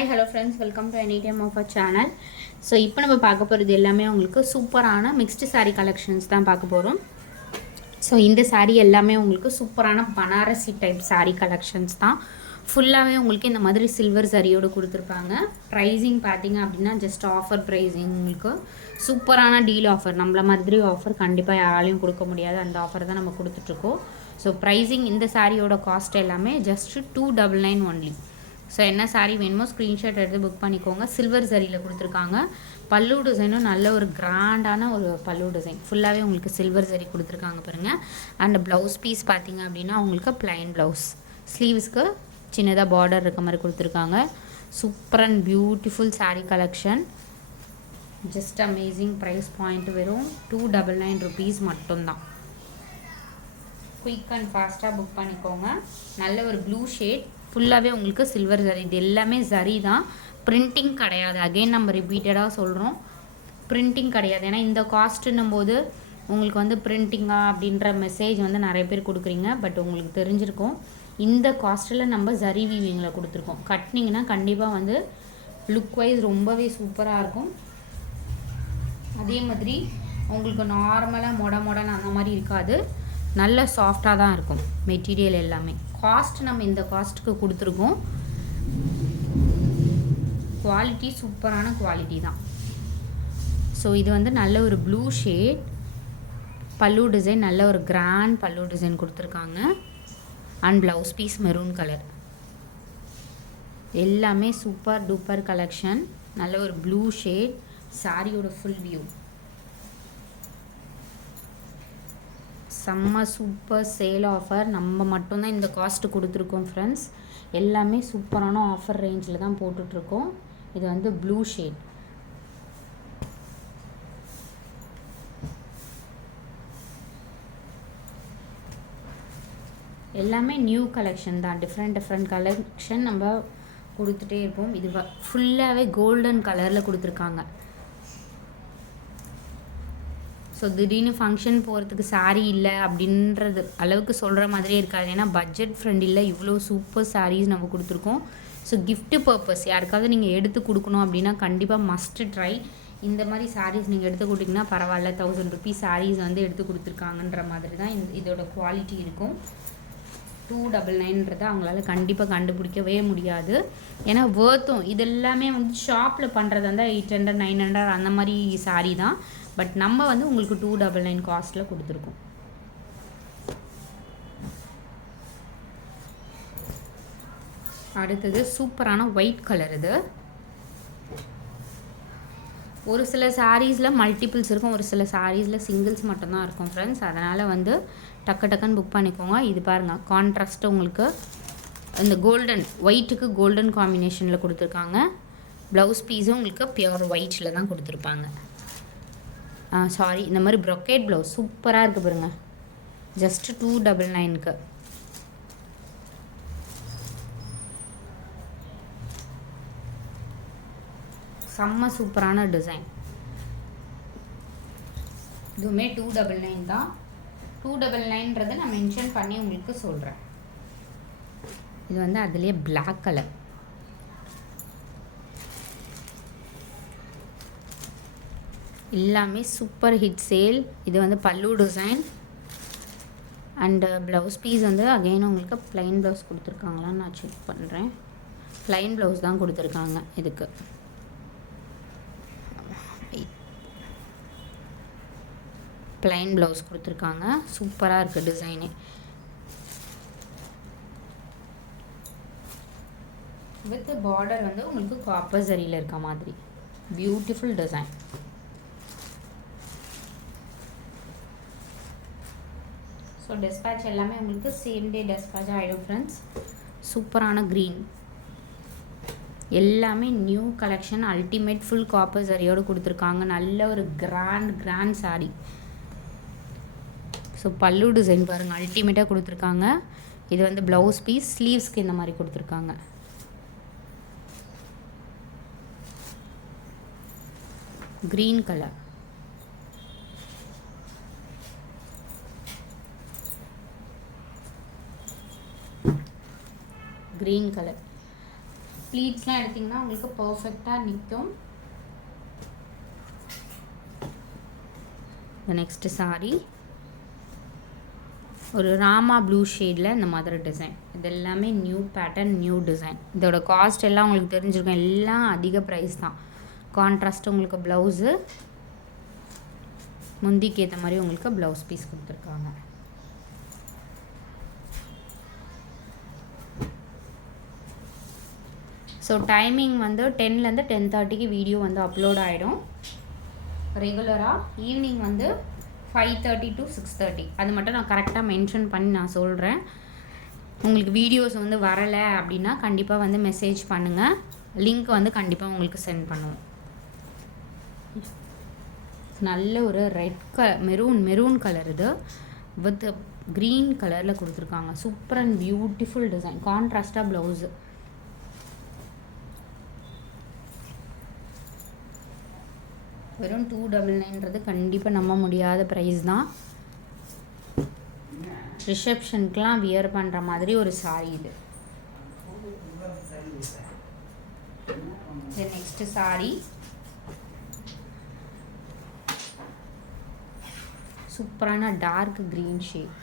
Hi hello friends, welcome to any time of a channel. So இப்போ நம்ம பார்க்க போகிறது எல்லாமே உங்களுக்கு சூப்பரான மிக்ஸ்டு சாரீ கலெக்ஷன்ஸ் தான் பார்க்க போகிறோம். ஸோ இந்த சாரீ எல்லாமே உங்களுக்கு சூப்பரான பனாரசி டைப் சாரீ கலெக்ஷன்ஸ் தான். ஃபுல்லாகவே உங்களுக்கு இந்த மாதிரி சில்வர் சரியோடு கொடுத்துருப்பாங்க. ப்ரைஸிங் பார்த்தீங்க அப்படின்னா ஜஸ்ட் ஆஃபர் ப்ரைஸிங், உங்களுக்கு சூப்பரான டீல் ஆஃபர். நம்மள மாதிரி ஆஃபர் கண்டிப்பாக யாராலையும் கொடுக்க முடியாது. அந்த ஆஃபர் தான் நம்ம கொடுத்துட்ருக்கோம். ஸோ ப்ரைஸிங் இந்த சாரியோட காஸ்ட் எல்லாமே ஜஸ்ட் 299 ஒன்லி. ஸோ என்ன சாரீ வேணுமோ ஸ்க்ரீன்ஷாட் எடுத்து புக் பண்ணிக்கோங்க. சில்வர் சரியில் கொடுத்துருக்காங்க. பல்லு டிசைனும் நல்ல ஒரு கிராண்டான ஒரு பல்லு டிசைன். ஃபுல்லாகவே உங்களுக்கு சில்வர் சரி கொடுத்துருக்காங்க பாருங்கள். அண்ட் ப்ளவுஸ் பீஸ் பார்த்தீங்க அப்படின்னா உங்களுக்கு ப்ளைன் ப்ளவுஸ், ஸ்லீவ்ஸ்க்கு சின்னதாக பார்டர் இருக்க மாதிரி கொடுத்துருக்காங்க. Super and beautiful sari collection. Just amazing. Price point வெறும் 299 ருபீஸ் மட்டும்தான். குயிக் அண்ட் ஃபாஸ்ட்டாக புக் பண்ணிக்கோங்க. நல்ல ஒரு ப்ளூ ஷேட், ஃபுல்லாகவே உங்களுக்கு சில்வர் ஜரி. இது எல்லாமே ஜரி தான், பிரிண்டிங் கிடையாது. அகெயின் நம்ம ரிப்பீட்டடாக சொல்கிறோம், பிரிண்டிங் கிடையாது. ஏன்னா இந்த காஸ்ட்டுன்னும் போது உங்களுக்கு வந்து பிரிண்டிங்கா அப்படின்ற மெசேஜ் வந்து நிறைய பேர் கொடுக்குறீங்க. பட் உங்களுக்கு தெரிஞ்சிருக்கும், இந்த காஸ்ட்டில் நம்ம ஜரி வீவிங்கில் கொடுத்துருக்கோம். கட்டினீங்கன்னா கண்டிப்பாக வந்து லுக் வைஸ் ரொம்பவே சூப்பராக இருக்கும். அதே மாதிரி உங்களுக்கு நார்மலாக மொடன்னு அந்த மாதிரி இருக்காது, நல்ல சாஃப்டாக தான் இருக்கும் மெட்டீரியல் எல்லாமே. காஸ்ட் நம்ம இந்த காஸ்ட்டுக்கு கொடுத்துருக்கோம். குவாலிட்டி சூப்பரான குவாலிட்டி தான். ஸோ இது வந்து நல்ல ஒரு ப்ளூ ஷேட், பல்லு டிசைன் நல்ல ஒரு கிராண்ட் பல்லு டிசைன் கொடுத்துருக்காங்க. And blouse piece maroon colour. எல்லாமே சூப்பர் டூப்பர் கலெக்ஷன். நல்ல ஒரு ப்ளூ ஷேட். சாரியோட ஃபுல் வியூ செம்ம சூப்பர் சேல் ஆஃபர். நம்ம மட்டும்தான் இந்த காஸ்ட்டு கொடுத்துருக்கோம் ஃப்ரெண்ட்ஸ். எல்லாமே சூப்பரான ஆஃபர் ரேஞ்சில் தான் போட்டுட்ருக்கோம். இது வந்து ப்ளூ ஷேட். எல்லாமே நியூ கலெக்ஷன் தான், டிஃப்ரெண்ட் கலெக்ஷன் நம்ம கொடுத்துட்டே இருப்போம். இது ஃபுல்லாகவே கோல்டன் கலரில் கொடுத்துருக்காங்க. ஸோ திடீர்னு ஃபங்க்ஷன் போகிறதுக்கு சாரீ இல்லை அப்படின்றது அளவுக்கு சொல்கிற மாதிரியே இருக்காது. ஏன்னா பட்ஜெட் ஃப்ரெண்டில் இவ்வளோ சூப்பர் சாரீஸ் நம்ம கொடுத்துருக்கோம். ஸோ கிஃப்ட் பர்பஸ் யாருக்காவது நீங்கள் எடுத்து கொடுக்கணும் அப்படின்னா கண்டிப்பாக மஸ்ட்டு ட்ரை. இந்த மாதிரி சாரீஸ் நீங்கள் எடுத்து கொடுத்தீங்கன்னா பரவாயில்ல, 1000 ருபீஸ் சாரீஸ் வந்து எடுத்து கொடுத்துருக்காங்கன்ற மாதிரி தான் இதோட குவாலிட்டி இருக்கும். 299 அவங்களால கண்டிப்பாக கண்டுபிடிக்கவே முடியாது. ஏன்னா வேர்த்தும் இதெல்லாமே வந்து ஷாப்பில் பண்ணுறது வந்து 800 900 அந்த மாதிரி சாரீ தான். பட் நம்ம வந்து உங்களுக்கு 299 காஸ்ட்டில் கொடுத்துருக்கோம். அடுத்தது சூப்பரான ஒயிட் கலர். இது ஒரு சில சாரீஸில் மல்டிபிள்ஸ் இருக்கும், ஒரு சில சாரீஸில் சிங்கிள்ஸ் மட்டும்தான் இருக்கும் ஃப்ரெண்ட்ஸ். அதனால் வந்து டக்குன்னு புக் பண்ணிக்கோங்க. இது பாருங்கள், கான்ட்ராஸ்ட்டு உங்களுக்கு இந்த கோல்டன் ஒயிட்டுக்கு கோல்டன் காம்பினேஷனில் கொடுத்துருக்காங்க. ப்ளவுஸ் பீஸும் உங்களுக்கு பியூர் ஒயிட்டில் தான் கொடுத்துருப்பாங்க. சாரி, இந்த மாதிரி ப்ரொக்கேட் ப்ளவுஸ் சூப்பராக இருக்குது பாருங்கள். ஜஸ்ட்டு 299க்கு. செம்ம சூப்பரான டிசைன். இதுவுமே 299 தான். 299ன்றதை நான் மென்ஷன் பண்ணி உங்களுக்கு சொல்கிறேன். இது வந்து அதுலேயே பிளாக் கலர். எல்லாமே சூப்பர் ஹிட் சேல். இது வந்து பல்லு டிசைன் அண்டு ப்ளவுஸ் பீஸ் வந்து அகெயின் உங்களுக்கு ப்ளைன் ப்ளவுஸ் கொடுத்துருக்காங்களான்னு நான் செக் பண்ணுறேன். ப்ளைன் ப்ளவுஸ் தான் கொடுத்துருக்காங்க. இதுக்கு ப்ளைன் ப்ளவுஸ் கொடுத்துருக்காங்க. சூப்பராக இருக்குது டிசைனே. வித் பார்டர் வந்து உங்களுக்கு காப்பர் சரியில் இருக்க மாதிரி பியூட்டிஃபுல் டிசைன். ஸோ டெஸ்பேட்ச் எல்லாமே உங்களுக்கு சேம் டே டெஸ்பேட்ச் ஆகிடும் ஃப்ரெண்ட்ஸ். சூப்பரான க்ரீன். எல்லாமே new collection. Ultimate full copper சரியோடு கொடுத்துருக்காங்க. நல்ல ஒரு கிராண்ட் சாரீ. ஸோ பல்லு டிசைன் பாருங்கள், அல்டிமேட்டாக கொடுத்துருக்காங்க. இது வந்து ப்ளவுஸ் பீஸ், ஸ்லீவ்ஸ்க்கு இந்த மாதிரி கொடுத்துருக்காங்க. Green colour. Green colour. ப்ளீட்ஸ்லாம் எடுத்திங்கன்னா உங்களுக்கு பர்ஃபெக்டாக நிற்கும். நெக்ஸ்ட்டு சாரி ஒரு ராமா ப்ளூ ஷேடில் இந்த மாதிரி டிசைன். இது எல்லாமே நியூ பேட்டர்ன், நியூ டிசைன். இதோட காஸ்ட் எல்லாம் உங்களுக்கு தெரிஞ்சிருக்கும், எல்லாம் அதிக ப்ரைஸ் தான். கான்ட்ராஸ்ட் உங்களுக்கு ப்ளவுஸு, முந்திக்கு ஏற்ற மாதிரி உங்களுக்கு ப்ளவுஸ் பீஸ் கொடுத்துருக்காங்க. ஸோ டைமிங் வந்து 10லேருந்து 10:30க்கு வீடியோ வந்து அப்லோட் ஆகிடும். ரெகுலராக ஈவினிங் வந்து 5:30 to 6:30. அது மட்டும் நான் கரெக்டாக மென்ஷன் பண்ணி நான் சொல்கிறேன். உங்களுக்கு வீடியோஸ் வந்து வரலை அப்படின்னா கண்டிப்பாக வந்து மெசேஜ் பண்ணுங்கள். லிங்க் வந்து கண்டிப்பாக உங்களுக்கு சென்ட் பண்ணுவோம். நல்ல ஒரு ரெட் மெரூன் கலர் இது வித் க்ரீன் கலரில் கொடுத்துருக்காங்க. Super and beautiful design. கான்ட்ராஸ்டாக ப்ளவுஸு. வெறும் 299ன்றது கண்டிப்பாக நம்ப முடியாத ப்ரைஸ் தான். ரிசப்ஷனுக்கெலாம் வியர் பண்ணுற மாதிரி ஒரு சாரி இது. நெக்ஸ்ட் சாரி சூப்பரான டார்க் க்ரீன் ஷேட்.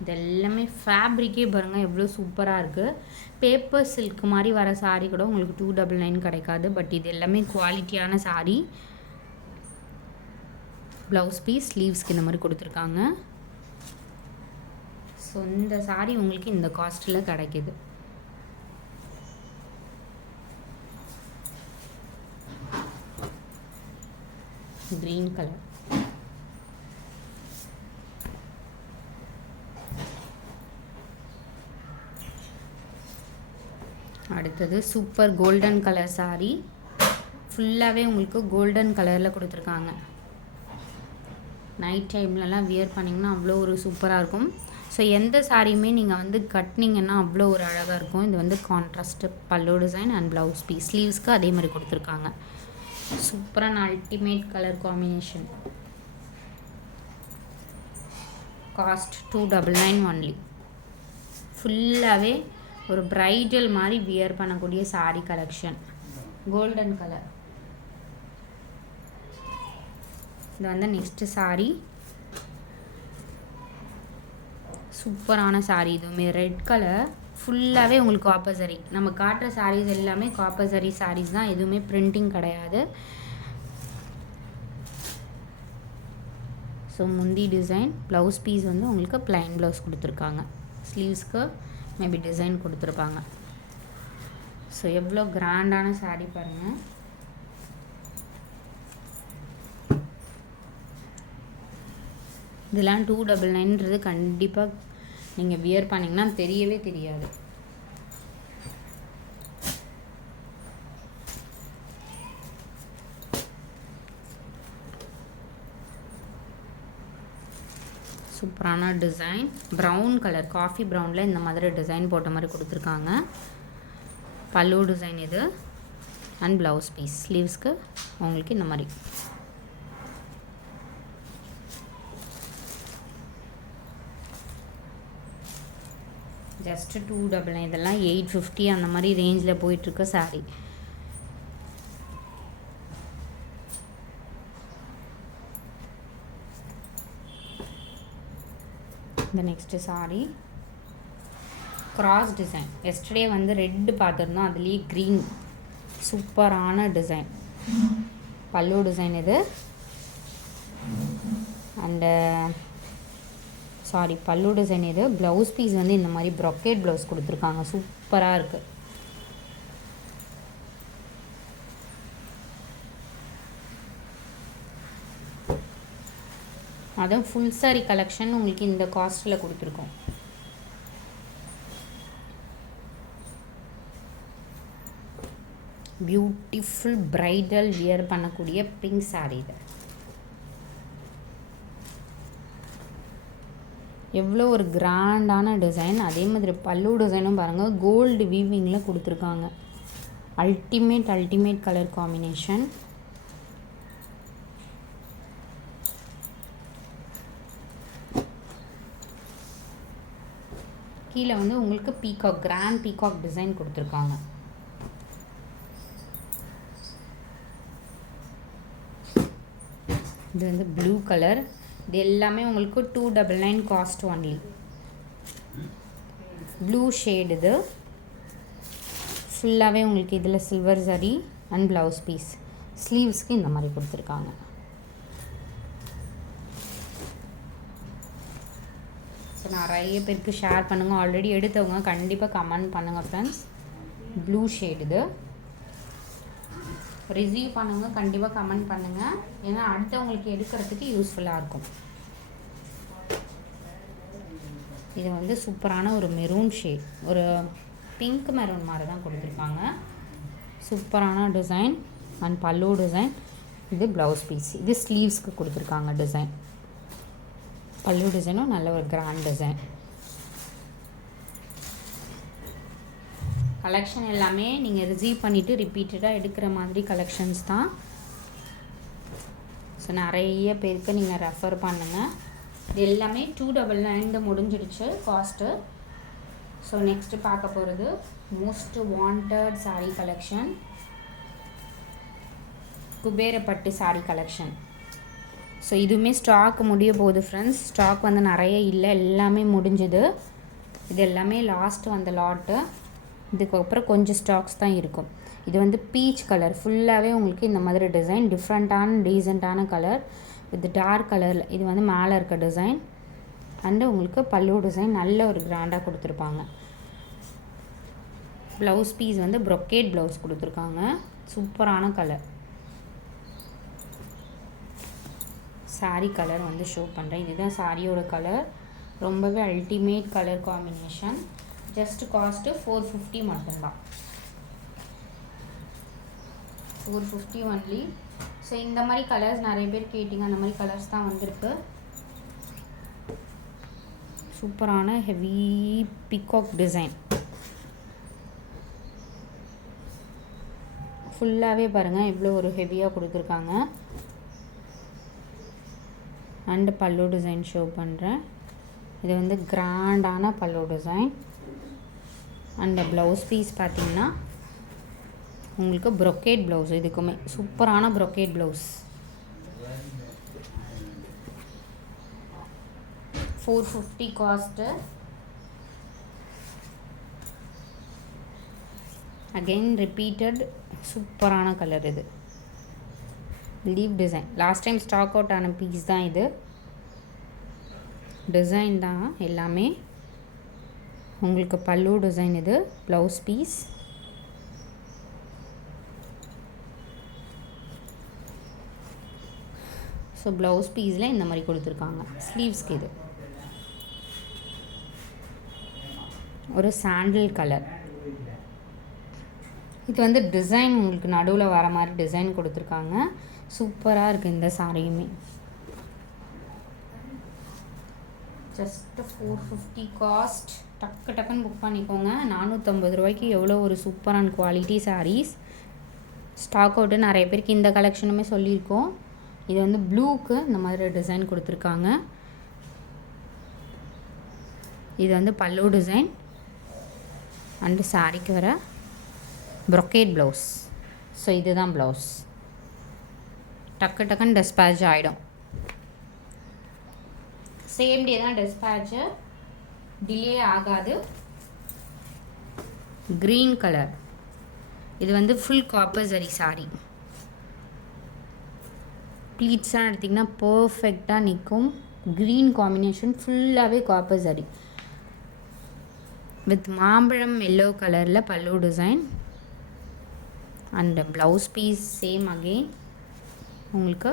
இது எல்லாமே ஃபேப்ரிக்கே பாருங்கள் எவ்வளோ சூப்பராக இருக்குது. பேப்பர் சில்க் மாதிரி வர சாரீ கூட உங்களுக்கு 299 கிடைக்காது. பட் இது எல்லாமே குவாலிட்டியான சாரீ. ப்ளவுஸ் பீஸ், ஸ்லீவ்ஸ்க்கு இந்த மாதிரி கொடுத்துருக்காங்க. ஸோ இந்த சாரீ உங்களுக்கு இந்த காஸ்ட்டில் கிடைக்கிது. Green colour. அடுத்தது சூப்பர் கோல்டன் கலர் சாரீ. ஃபுல்லாகவே உங்களுக்கு கோல்டன் கலரில் கொடுத்துருக்காங்க. நைட் டைம்லலாம் வியர் பண்ணிங்கன்னா அவ்வளோ ஒரு சூப்பராக இருக்கும். ஸோ எந்த சாரியுமே நீங்கள் வந்து கட்டினீங்கன்னா அவ்வளோ ஒரு அழகாக இருக்கும். இது வந்து கான்ட்ராஸ்ட்டு பல்லு டிசைன் அண்ட் ப்ளவுஸ் பீஸ். ஸ்லீவ்ஸ்க்கு அதே மாதிரி கொடுத்துருக்காங்க. சூப்பரான ultimate colour combination. Cost 299 only. ஃபுல்லாகவே ஒரு பிரைடல் மாதிரி வியர் பண்ணக்கூடிய சாரீ கலெக்ஷன். Golden colour. இது வந்து நெக்ஸ்ட் சாரீ. சூப்பரான சாரீ. இதுவுமே ரெட் கலர். ஃபுல்லாகவே உங்களுக்கு காப்பர் சரி. நம்ம காட்டுற சாரீஸ் எல்லாமே காப்பர் சரி சாரீஸ் தான். எதுவுமே பிரிண்டிங் கிடையாது. ஸோ முந்தி டிசைன். ப்ளவுஸ் பீஸ் வந்து உங்களுக்கு ப்ளைன் ப்ளவுஸ் கொடுத்துருக்காங்க. ஸ்லீவ்ஸ்க்கு மேபி டிசைன் கொடுத்துருப்பாங்க. ஸோ எவ்வளோ கிராண்டான சாரீ பாருங்கள். இதெல்லாம் 299ன்றது கண்டிப்பாக நீங்கள் வியர் பண்ணிங்கன்னா தெரியவே தெரியாது. சூப்பரான டிசைன். ப்ரௌன் கலர், காஃபி ப்ரௌனில் இந்த மாதிரி டிசைன் போட்ட மாதிரி கொடுத்துருக்காங்க. பல்லு டிசைன் இது அண்ட் ப்ளவுஸ் பீஸ். ஸ்லீவ்ஸ்க்கு உங்களுக்கு இந்த மாதிரி. ஜஸ்ட்டு 299. இதெல்லாம் 850 அந்த மாதிரி ரேஞ்சில் போயிட்டுருக்க சாரீ. இந்த next sari cross design. Yesterday வந்து ரெட்டு பார்த்துருந்தோம், அதுலேயே க்ரீன். சூப்பரான டிசைன். பல்லு டிசைன் இது அண்டு பல்லு டிசைன் இது. ப்ளவுஸ் பீஸ் வந்து இந்த மாதிரி ப்ரொக்கேட் ப்ளவுஸ் கொடுத்துருக்காங்க. சூப்பராக இருக்குது. அதுவும் ஃபுல் சாரி கலெக்ஷன் உங்களுக்கு இந்த காஸ்ட்டில் கொடுத்துருக்கோம். பியூட்டிஃபுல் பிரைடல் வியர் பண்ணக்கூடிய பிங்க் சாரீ இது. எவ்வளோ ஒரு கிராண்டான டிசைன். அதே மாதிரி பல்லு டிசைனும் பாருங்கள் கோல்டு வீவிங்கில் கொடுத்துருக்காங்க. Ultimate colour combination. கீழே வந்து உங்களுக்கு பீகாக் கிராண்ட் பீகாக் டிசைன் கொடுத்துருக்காங்க. இது வந்து ப்ளூ கலர். இது எல்லாமே உங்களுக்கு 299 காஸ்ட் ஒன்லி. Blue shade. இது ஃபுல்லாகவே உங்களுக்கு இதில் சில்வர் சரி அண்ட் ப்ளவுஸ் பீஸ். ஸ்லீவ்ஸ்க்கு இந்த மாதிரி கொடுத்துருக்காங்க. ஸோ நிறைய பேருக்கு ஷேர் பண்ணுங்கள். ஆல்ரெடி எடுத்தவங்க கண்டிப்பாக கமெண்ட் பண்ணுங்கள் ஃப்ரெண்ட்ஸ். Blue shade. இது ரிசீவ் பண்ணுங்கள், கண்டிப்பாக கமெண்ட் பண்ணுங்கள். ஏன்னா அடுத்தவங்களுக்கு எடுக்கிறதுக்கு யூஸ்ஃபுல்லாக இருக்கும். இது வந்து சூப்பரான ஒரு மெரூன் ஷேட், ஒரு பிங்க் மெரூன் மாதிரி தான் கொடுத்துருக்காங்க. சூப்பரான டிசைன் அண்ட் பல்லு டிசைன். இது ப்ளவுஸ் பீஸ். இது ஸ்லீவ்ஸ்க்கு கொடுத்துருக்காங்க டிசைன். பல்லு டிசைனும் நல்ல ஒரு கிராண்ட் டிசைன். கலெக்ஷன் எல்லாமே நீங்கள் ரிசீவ் பண்ணிவிட்டு ரிப்பீட்டடாக எடுக்கிற மாதிரி கலெக்ஷன்ஸ் தான். ஸோ நிறைய பேருக்கு நீங்கள் ரெஃபர் பண்ணுங்கள். இது எல்லாமே 299 முடிஞ்சிடுச்சு காஸ்ட்டு. ஸோ நெக்ஸ்ட்டு பார்க்க போகிறது most wanted sari collection, குபேரப்பட்டு sari collection. So இதுவுமே ஸ்டாக் முடிய போகுது ஃப்ரெண்ட்ஸ். ஸ்டாக் வந்து நிறைய இல்லை, எல்லாமே முடிஞ்சுது. இது எல்லாமே லாஸ்ட்டு வந்த லாட்டு. இதுக்கப்புறம் கொஞ்சம் ஸ்டாக்ஸ் தான் இருக்கும். இது வந்து பீச் கலர். ஃபுல்லாகவே உங்களுக்கு இந்த மாதிரி டிசைன், டிஃப்ரெண்ட்டான டீசெண்டான கலர் வித் டார்க் கலரில். இது வந்து மேலே இருக்க டிசைன் அண்டு உங்களுக்கு பல்லு டிசைன் நல்ல ஒரு கிராண்டாக கொடுத்துருப்பாங்க. ப்ளவுஸ் பீஸ் வந்து ப்ரொக்கேட் ப்ளவுஸ் கொடுத்துருக்காங்க. சூப்பரான கலர். சாரீ கலர் வந்து ஷோ பண்ணுறேன். இதுதான் சாரியோட கலர். ரொம்பவே ultimate colour combination. Just cost 450 மட்டும்தான். 450 ஒன்லி. ஸோ இந்த மாதிரி கலர்ஸ் நிறைய பேர் கேட்டிங்க, அந்த மாதிரி கலர்ஸ் தான் வந்திருக்கு. சூப்பரான ஹெவி பீகாக் டிசைன். ஃபுல்லாகவே பாருங்கள் எவ்வளோ ஒரு ஹெவியாக கொடுத்துருக்காங்க. அண்டு பல்லு டிசைன் ஷோ பண்ணுறேன். இது வந்து கிராண்டான பல்லு டிசைன். அண்ட் ப்ளவுஸ் பீஸ் பார்த்திங்கன்னா உங்களுக்கு ப்ரொக்கேட் ப்ளவுஸ். இதுக்குமே சூப்பரான brocade blouse. 450 cost. Again repeated சூப்பரான கலர். இது leaf design. Last time stock out ஆன பீஸ் தான் இது. டிசைன் தான் எல்லாமே. உங்களுக்கு பல்லு டிசைன். இது ப்ளவுஸ் பீஸ். ஸோ ப்ளவுஸ் பீஸில் இந்த மாதிரி கொடுத்துருக்காங்க. ஸ்லீவ்ஸ்க்கு இது ஒரு சாண்டில் கலர். இது வந்து டிசைன் உங்களுக்கு நடுவில் வர மாதிரி டிசைன் கொடுத்துருக்காங்க. சூப்பராக இருக்குது இந்த சாரியுமே. Just 450 cost. டக்குன்னு புக் பண்ணிக்கோங்க. 450 ரூபாய்க்கு எவ்வளோ ஒரு சூப்பரான குவாலிட்டி சாரீஸ். ஸ்டாக் அவுட்டு நிறைய பேருக்கு இந்த கலெக்ஷனுமே சொல்லியிருக்கோம். இது வந்து ப்ளூக்கு இந்த மாதிரி டிசைன் கொடுத்துருக்காங்க. இது வந்து பல்லு டிசைன் அண்டு சாரிக்கு வர ப்ரொக்கேட் ப்ளவுஸ். ஸோ இதுதான் ப்ளவுஸ். டக்குன்னு டிஸ்பேட்ச் ஆகிடும். சேம் டே தான் டிஸ்பேட்சு, டிலே ஆகாது. Green colour. இது வந்து ஃபுல் காப்பர் சரி சாரி. ப்ளீட்ஸ்லாம் எடுத்திங்கன்னா பர்ஃபெக்டாக நிற்கும். க்ரீன் காம்பினேஷன் ஃபுல்லாகவே காப்பர் சரி வித் மாம்பழம் எல்லோ கலரில் pallu design and blouse piece same again உங்களுக்கு.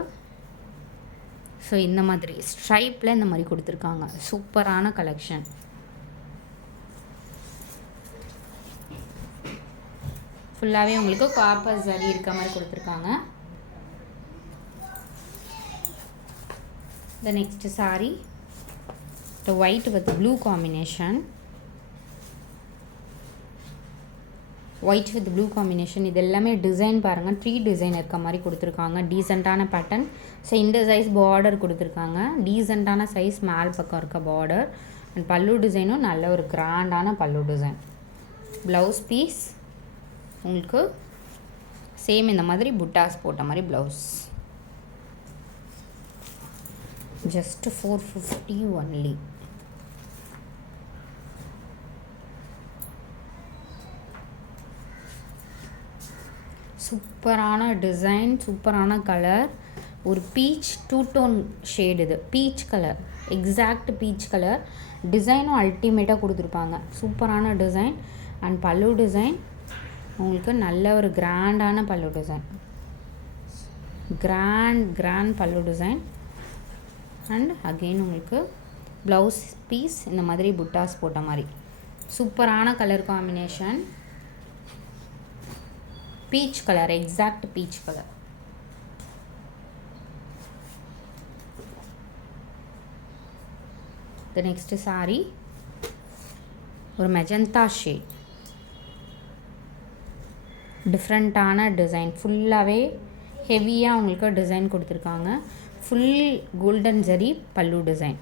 ஸோ இந்த மாதிரி ஸ்ட்ரைப்பில் இந்த மாதிரி கொடுத்துருக்காங்க. சூப்பரான கலெக்ஷன். ஃபுல்லாகவே உங்களுக்கு காப்பர் சரி இருக்க மாதிரி கொடுத்துருக்காங்க. The next saree, the white with blue combination. White with blue combination. இது எல்லாமே டிசைன் பாருங்கள், ட்ரீ டிசைன் இருக்க மாதிரி கொடுத்துருக்காங்க. டீசெண்டான பேட்டர்ன். ஸோ இந்த சைஸ் பார்டர் கொடுத்துருக்காங்க. டீசெண்டான சைஸ் மேல் பக்கம் இருக்க பார்டர். அண்ட் பல்லு டிசைனும் நல்ல ஒரு கிராண்டான பல்லு டிசைன். ப்ளவுஸ் பீஸ் உங்களுக்கு சேம் இந்த மாதிரி புட்டாஸ் போட்ட மாதிரி ப்ளவுஸ். Just 450 only. சூப்பரான டிசைன், சூப்பரான கலர். ஒரு பீச் 2 டோன் ஷேட். இது peach colour, exact peach colour. டிசைனும் அல்டிமேட்டாக கொடுத்துருப்பாங்க. சூப்பரான டிசைன். அண்ட் பல்லு டிசைன் உங்களுக்கு நல்ல ஒரு கிராண்டான பல்லு design. Grand pallu design. And again உங்களுக்கு ப்ளவுஸ் பீஸ் இந்த மாதிரி புட்டாஸ் போட்ட மாதிரி சூப்பரான colour combination. Peach colour, exact peach colour. The next sorry ஒரு மெஜந்தா ஷேட். டிஃப்ரெண்ட்டான டிசைன். ஃபுல்லாகவே ஹெவியாக உங்களுக்கு டிசைன் கொடுத்துருக்காங்க. ஃபுல் கோல்டன் ஜரி பல்லு டிசைன்.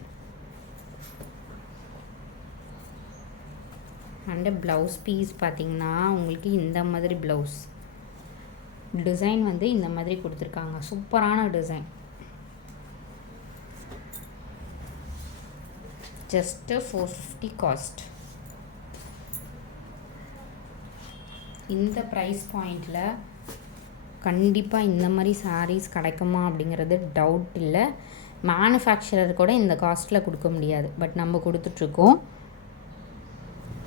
அண்டு ப்ளவுஸ் பீஸ் பார்த்திங்கன்னா உங்களுக்கு இந்த மாதிரி ப்ளவுஸ் டிசைன் வந்து இந்த மாதிரி கொடுத்துருக்காங்க. சூப்பரான டிசைன். Just 450 cost. இந்த ப்ரைஸ் பாயிண்டில் கண்டிப்பாக இந்த மாதிரி சாரீஸ் கிடைக்குமா அப்படிங்கிறது டவுட் இல்லை. மேனுஃபேக்சரர் கூட இந்த காஸ்ட்டில் கொடுக்க முடியாது. பட் நம்ம கொடுத்துட்ருக்கோம்.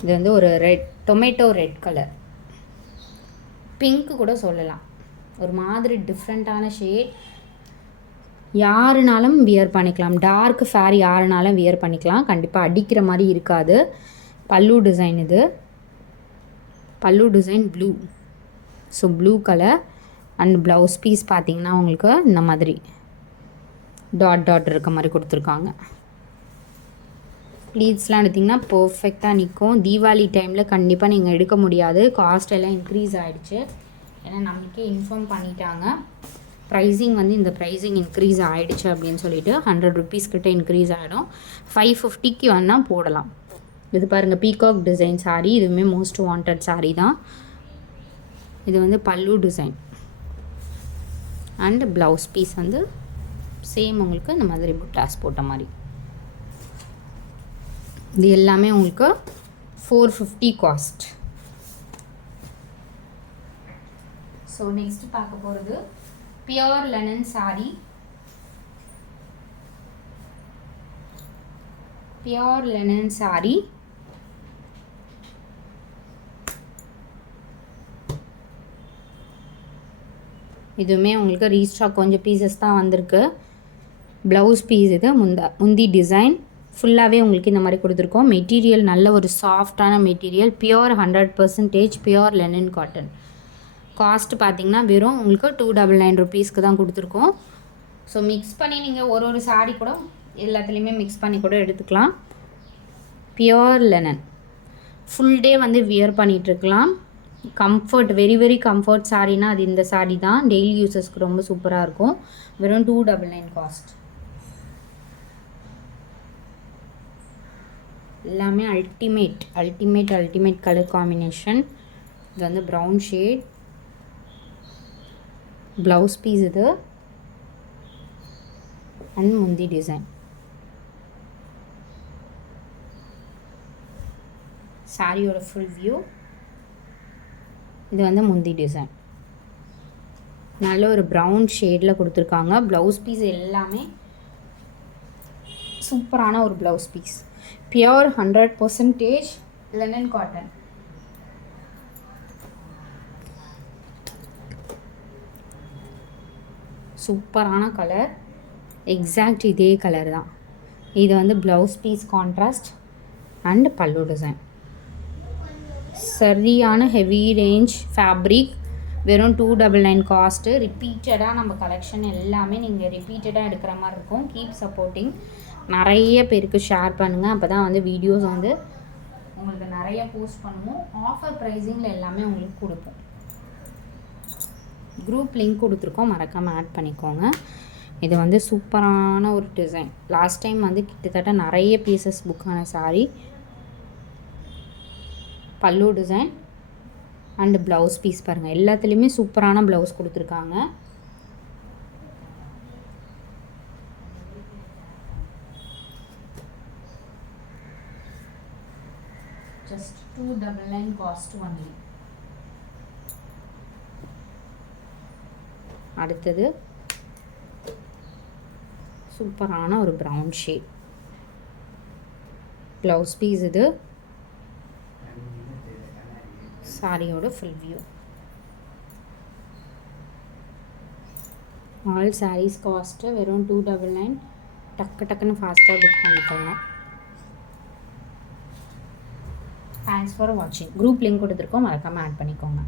இது வந்து ஒரு டொமேட்டோ ரெட் கலர், பிங்க்கு கூட சொல்லலாம். ஒரு மாதிரி டிஃப்ரெண்ட்டான ஷேட். யாருனாலும் வியர் பண்ணிக்கலாம். டார்க் ஃபேர் யாருனாலும் வியர் பண்ணிக்கலாம். கண்டிப்பாக அடிக்கிற மாதிரி இருக்காது. பல்லு டிசைன். இது pallu design blue. So blue colour. And blouse piece பார்த்திங்கன்னா உங்களுக்கு இந்த மாதிரி டாட் இருக்க மாதிரி கொடுத்துருக்காங்க. ப்ளீட்ஸ்லாம் எடுத்திங்கன்னா பர்ஃபெக்டாக நிற்கும். தீபாவளி டைமில் கண்டிப்பாக நீங்கள் எடுக்க முடியாது. காஸ்ட் எல்லாம் இன்க்ரீஸ் ஆகிடுச்சு. ஏன்னா நமக்கே இன்ஃபார்ம் பண்ணிட்டாங்க. ப்ரைஸிங் வந்து இந்த ப்ரைஸிங் இன்க்ரீஸ் ஆகிடுச்சு அப்படின்னு சொல்லிட்டு 100 rupees கிட்ட இன்க்ரீஸ் ஆகிடும். 550க்கு வேணால் போடலாம். இது பாருங்கள், பீகாக் டிசைன் சாரீ. இதுவுமே மோஸ்ட் வாண்டட் சாரீ தான். இது வந்து பல்லு டிசைன். அண்ட் ப்ளவுஸ் பீஸ் வந்து சேம் உங்களுக்கு இந்த மாதிரி புட்டாஸ் போட்ட மாதிரி. இது எல்லாமே உங்களுக்கு 450 காஸ்ட். ஸோ நெக்ஸ்ட் பார்க்க போகிறது pure linen sari. Pure linen sari. இதுவுமே உங்களுக்கு ரீஸ்டாக் கொஞ்சம் பீசஸ் தான் வந்திருக்கு. ப்ளவுஸ் பீஸ் இது முந்தி டிசைன். ஃபுல்லாகவே உங்களுக்கு இந்த மாதிரி கொடுத்துருக்கோம். மெட்டீரியல் நல்ல ஒரு சாஃப்டான material. Pure 100% pure Lenin cotton. Cost பார்த்திங்கன்னா வெறும் உங்களுக்கு 299 rupeesக்கு தான் கொடுத்துருக்கோம். ஸோ மிக்ஸ் பண்ணி நீங்கள் ஒரு சாரீ கூட எல்லாத்துலேயுமே மிக்ஸ் பண்ணி கூட எடுத்துக்கலாம். பியோர் லெனன் ஃபுல் டே வந்து வியர் பண்ணிகிட்ருக்கலாம். கம்ஃபர்ட், வெரி கம்ஃபர்ட் சாரீனா அது இந்த சாரீ தான். டெய்லி யூஸஸ்க்கு ரொம்ப சூப்பராக இருக்கும். வெறும் 299 காஸ்ட். எல்லாமே அல்டிமேட் கலர் காம்பினேஷன். இது வந்து ப்ரௌன் ஷேட். ப்ளவுஸ் பீஸ் இது. அண்ட் முந்தி டிசைன். சாரியோட ஃபுல் வியூ. இது வந்து முந்தி டிசைன். நல்ல ஒரு ப்ரௌன் ஷேடில் கொடுத்துருக்காங்க. ப்ளவுஸ் பீஸ் எல்லாமே சூப்பரான ஒரு blouse piece. Pure 100% linen cotton. சூப்பரான கலர். எக்ஸாக்ட் இதே கலர் தான். இது வந்து blouse piece contrast and pallu design. சரியான ஹெவி ரேஞ்ச் ஃபேப்ரிக். வெறும் 299 காஸ்ட்டு. ரிப்பீட்டடாக நம்ம கலெக்ஷன் எல்லாமே நீங்கள் ரிப்பீட்டடாக எடுக்கிற மாதிரி இருக்கும். Keep supporting. நிறைய பேருக்கு ஷேர் பண்ணுங்கள். அப்போ தான் வந்து வீடியோஸ் வந்து உங்களுக்கு நிறைய போஸ்ட் பண்ணுவோம். ஆஃபர் ப்ரைஸிங்கில் எல்லாமே உங்களுக்கு கொடுப்போம். குரூப் லிங்க் கொடுத்துருக்கோம், மறக்காமல் ஆட் பண்ணிக்கோங்க. இது வந்து சூப்பரான ஒரு டிசைன். லாஸ்ட் டைம் வந்து கிட்டத்தட்ட நிறைய பீசஸ் புக்கான சாரீ. பல்லு டிசைன் அண்டு ப்ளவுஸ் பீஸ் பாருங்கள், எல்லாத்துலேயுமே சூப்பரான ப்ளவுஸ் கொடுத்துருக்காங்க. Just 299 cost only. அடுத்தது சூப்பரான ஒரு ப்ரௌன் ஷேட் ப்ளவுஸ் பீஸ். இது சாரியோட full view. All saris cost வெறும் 299. டக்குன்னு ஃபாஸ்ட்டாக புக் பண்ணிக்கோங்க. தேங்க்ஸ் ஃபார் வாட்சிங். குரூப் லிங்க் கொடுத்துருக்கோம், மறக்காமல் ஆட் பண்ணிக்கோங்க.